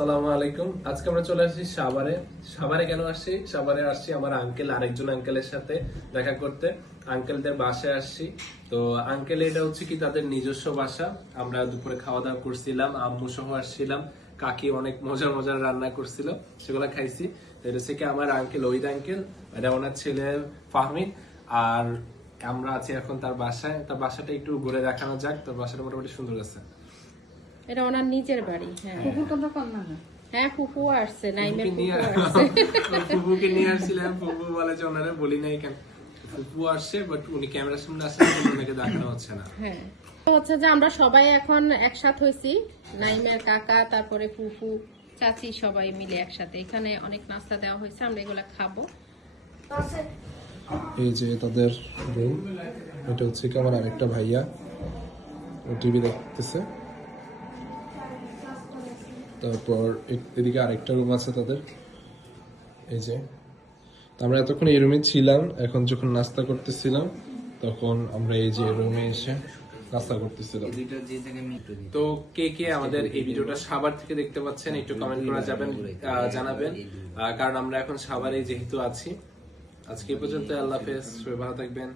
আসসালামু আলাইকুম। আজকে আমরা চলে আসছি সাভারে কেন আসছি? সাভারে আসছি আমার আরেকজন আঙ্কেলের সাথে দেখা করতে। আঙ্কেলদের বাসায় আসছি। তো আঙ্কেল এটা হচ্ছে কি তাদের নিজস্ব বাসা। আমরা দুপুরে খাওয়া দাওয়া করছিলাম, আম্মু সহ আসছিলাম। কাকি অনেক মজার মজার রান্না করছিল, সেগুলো খাইছি। তো এটা হচ্ছে কি আমার আঙ্কেল, ওহিদ আঙ্কেল, এটা ওনার ছেলে ফাহমিদ। আর আমরা আছি এখন তার বাসায়। তার বাসাটা একটু ঘুরে দেখানো যাক। তার বাসাটা মোটামুটি সুন্দর আছে। এটা ওনার নিজের বাড়ি। হ্যাঁ ফুফু আসছে, নাইমের ফুফু নিয়ে আসছে। ফুফুকে নিয়ে আসছিলাম, ফুফু বলে যে ওনারা বলি নাই কেন। ফুফু আসছে, বাট উনি ক্যামেরার সামনে আসেন, ওনাকে দেখানো হচ্ছে না। হ্যাঁ, তো হচ্ছে যে আমরা সবাই এখন একসাথ হয়েছি, নাইমের কাকা, তারপরে ফুফু, চাচি, সবাই মিলে একসাথে। এখানে অনেক নাস্তা দেওয়া হয়েছে, আমরা এগুলা খাবো। এই যে তাদের রুম, এটা হচ্ছে কি আমার আরেকটা ভাইয়া, ও টিভি দেখতেছে। তারপর এদিকে আরেকটা রুম আছে তাদের, এই যে। তো আমরা এতক্ষণ এই রুমে ছিলাম, এখন যখন নাস্তা করতেছিলাম তখন আমরা এই যে রুমে এসে নাস্তা করতেছিলাম। তো কে কে আমাদের এই ভিডিওটা সাভার থেকে দেখতে পাচ্ছেন একটু কমেন্ট করে জানাবেন, কারণ আমরা এখন সাভারে যেহেতু আছি। আজকে এই পর্যন্ত, আল্লাহ হাফেজ, সবাই ভালো থাকবেন।